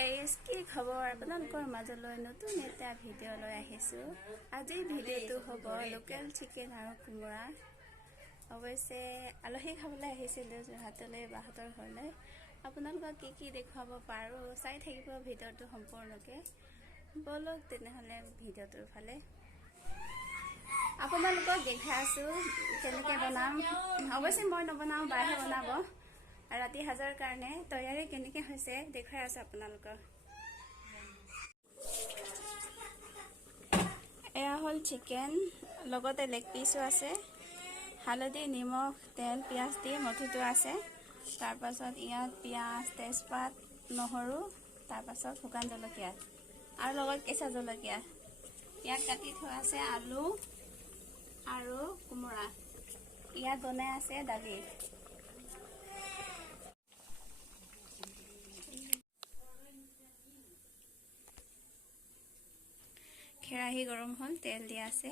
Guys কি খবৰ আপোনালোকৰ মাজলৈ নতুন এটা ভিডিঅ' লৈ আহিছোঁ। আজিৰ ভিডিঅ'টো হ'ব লোকেল চিকেন আৰু কোমোৰা। অৱশ্যে আলহী খাবলৈ আহিছিলোঁ যোৰহাটলৈ বাহঁতৰ ঘৰলৈ। আপোনালোকক কি দেখুৱাব পাৰোঁ চাই থাকিব ভিডিঅ'টো সম্পূৰ্ণকৈ। বলক তেনেহ'লে ভিডিঅ'টোৰ ফালে আপোনালোকক দেখাই আছোঁ কেনেকৈ বনাম। অৱশ্যে মই নবনাওঁ, বাহে বনাব। ৰাতি সাজৰ কাৰণে তৈয়াৰী কেনেকৈ হৈছে দেখুৱাই আছোঁ আপোনালোকক। এয়া হ'ল চিকেন, লগতে লেগ পিছো আছে। হালধি, নিমখ, তেল, পিঁয়াজ দি মঠিটো আছে। তাৰপাছত ইয়াত পিঁয়াজ, তেজপাত, নহৰু, তাৰপাছত শুকান জলকীয়া আৰু লগত কেঁচা জলকীয়া। ইয়াত কাটি থোৱা আছে আলু আৰু কোমোৰা। ইয়াত বনাই আছে দালি। কেৰাহী গৰম হ'ল, তেল দিয়া আছে।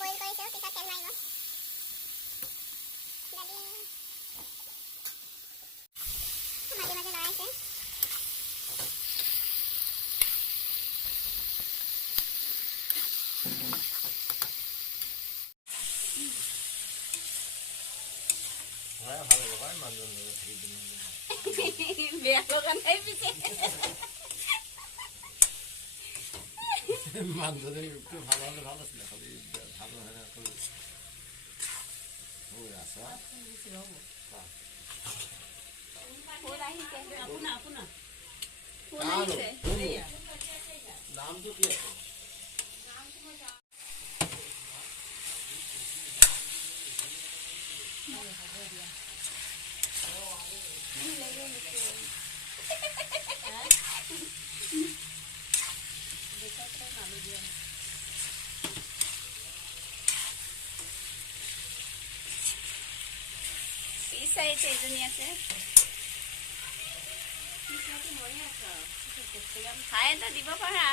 বইল কৰিছোঁ, পিছত তেল মাৰিব। দালি মাজে মাজে লৰাইছে। বেয়া লগা নাই পিছে মানুহজনী একটু ভালো হলে ভালো ছিল, খালি ভালো হয় না। নামটো কি আছে? এজনী আছে খাই এটা দিব পাৰা।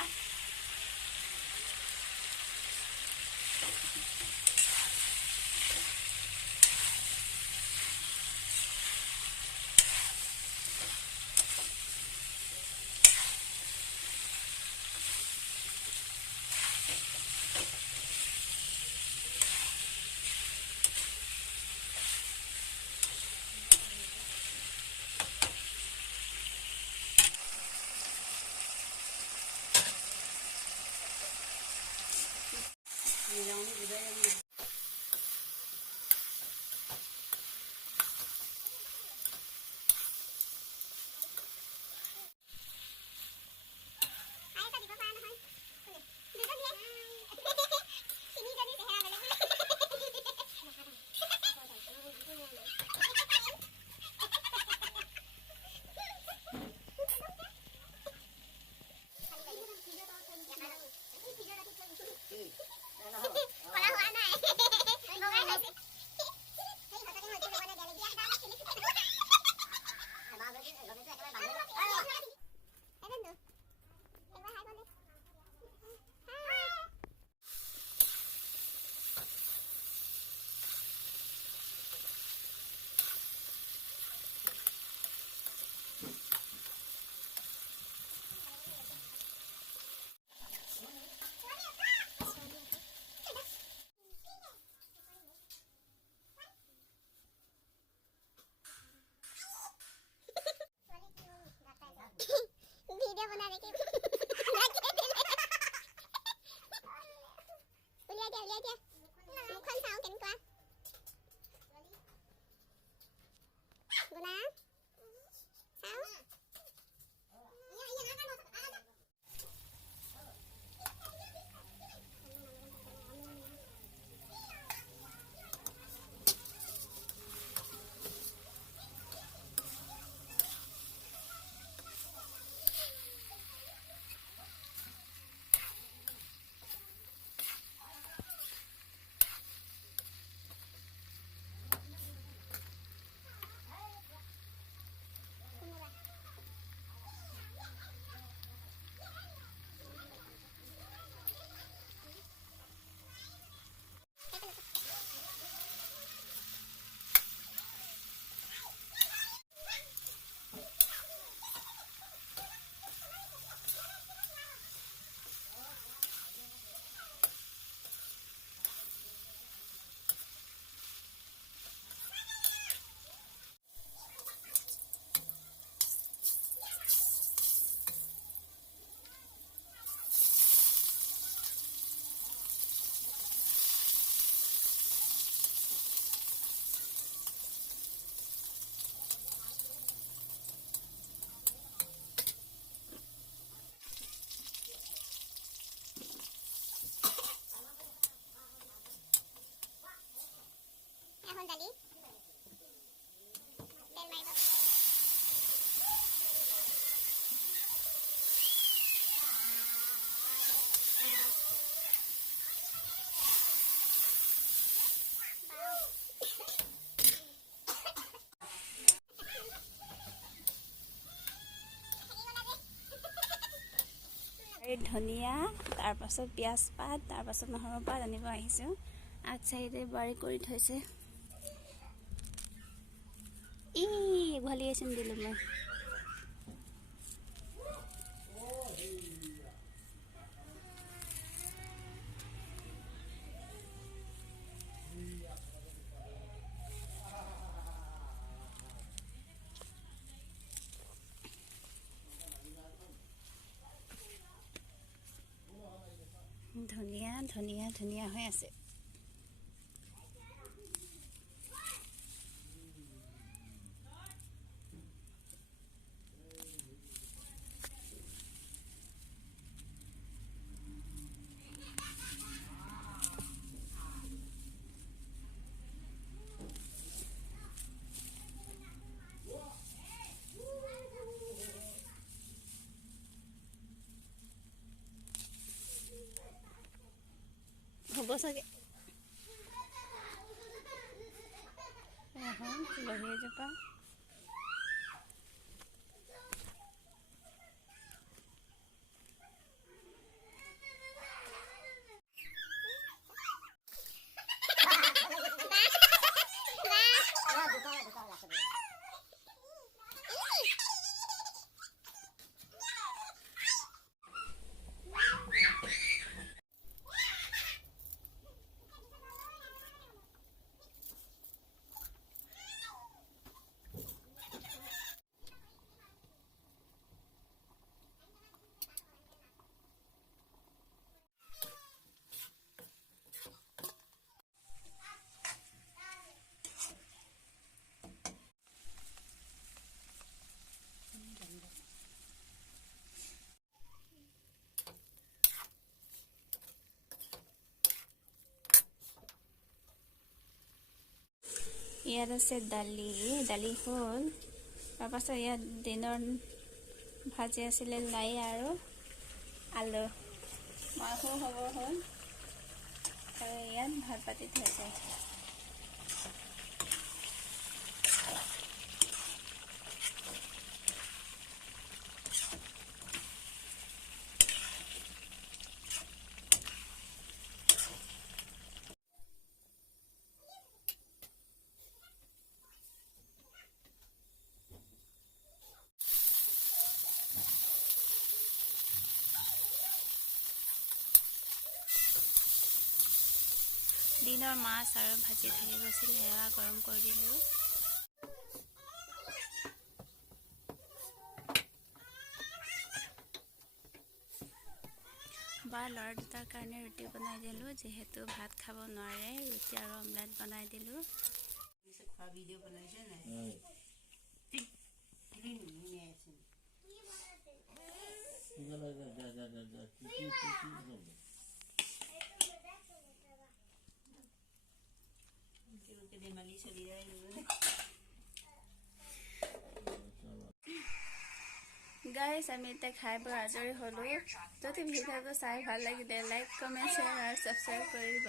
এবিধ ধনিয়া, তাৰপাছত পিঁয়াজ পাত, তাৰপাছত নহৰু পাত আনিব আহিছোঁ। আগ চাইডে বাৰী কৰি থৈছে। ভেলিউশ্যন দিলোঁ মই। ধনিয়া ধনিয়া ধনিয়া হৈ আছে। হ'ব চাগে। এখন তুলসী এজোপা, ইয়াত আছে দালি হ'ল। তাৰপাছত ইয়াত দিনৰ ভাজি আছিলে লাই আৰু আলু, মাছো হ'ব হ'ল। আৰু ইয়াত ভাত পাতি থৈছে। দিনৰ মাছ আৰু ভাজি থাকি গৈছিল, সেয়া গৰম কৰি দিলোঁ। ল'ৰা দুটাৰ কাৰণে ৰুটি বনাই দিলোঁ, যিহেতু ভাত খাব নোৱাৰে। ৰুটি আৰু অমলেট বনাই দিলোঁ। খোৱা ভিডিঅ' বনাইছে নাই? ধেমালি চলি গাইজ, আমি এতিয়া খাই বৈ আজৰি হ'লোঁ। যদি ভিডিঅ'টো চাই ভাল লাগিলে লাইক, কমেণ্ট, শ্বেয়াৰ আৰু ছাবস্ক্ৰাইব কৰি দিব।